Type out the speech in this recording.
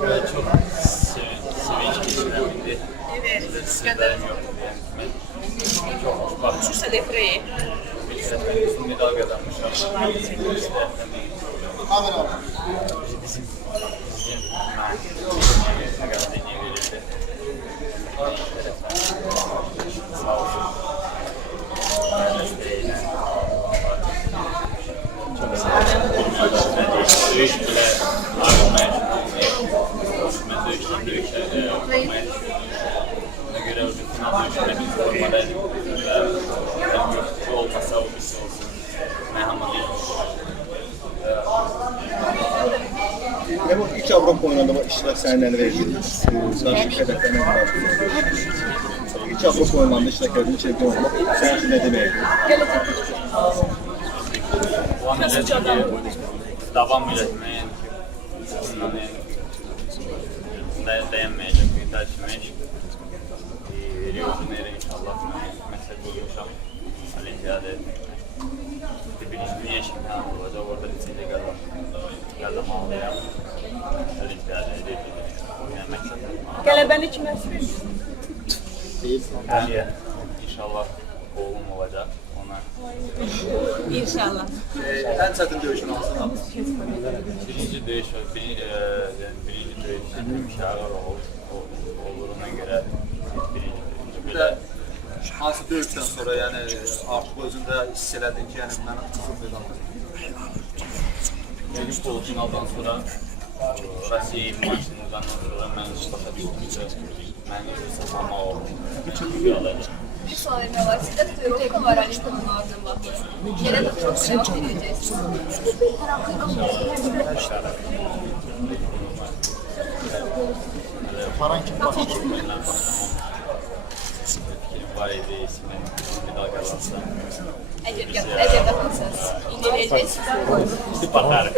Böyle çok sevinç geçirdim. Evet. Sizlerim yok. Çok hoş bak. Uçursa defreyi. Bizim medal kazanmışlar. Bizim Gazeteye verildi. Sağ olsun. Çok sevindim. Dövüş bile ayrılmaya ben dövüşlerde yapmaya ona göre o final dövüşünde biz formadaydık. Bu olmasa o bir şey olsun. Merhamet Memo ilk Avrupa oyununda işler senden verildi. Danışık hedeflerine kadar. İlk Avrupa oyununda işler verdiğin çevre olmak sen için ne demek? bu an milletine davam milletine dayanmayacak bir tartışmayış. Veriyorsun inşallah. Mesela bu yaşam olimpiyada birinci yaşam olacak. Orada içinde kazanmalıyım. Olimpiyada oynamak istedim. Qələbəni kimə verir? İnşallah oğlum olacak. Ona İnşallah. En çetin dövüşün aslında. birinci dövüş müşavir olduğuna göre birinci böyle Hansı dövüşten sonra yani artık özünde hissedin ki yani benim kızım medal. benim finaldan sonra Rusya maçından sonra ben başa düştüm ki ben safhama oldu. Bir sonraki var. Sizde de Europa var Alişan'ın ardından. Yine de çok devam edeceğiz. Var idi ismi medal kazansa. Əcəb yapmışsınız. İndi verəcəksiniz. Bakarım.